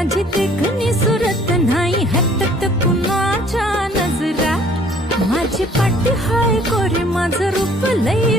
माझी देखणी सुरत नाही हटत कुणाच्या नजरा. माझी पाटी हाय गोरी माझं रूप लई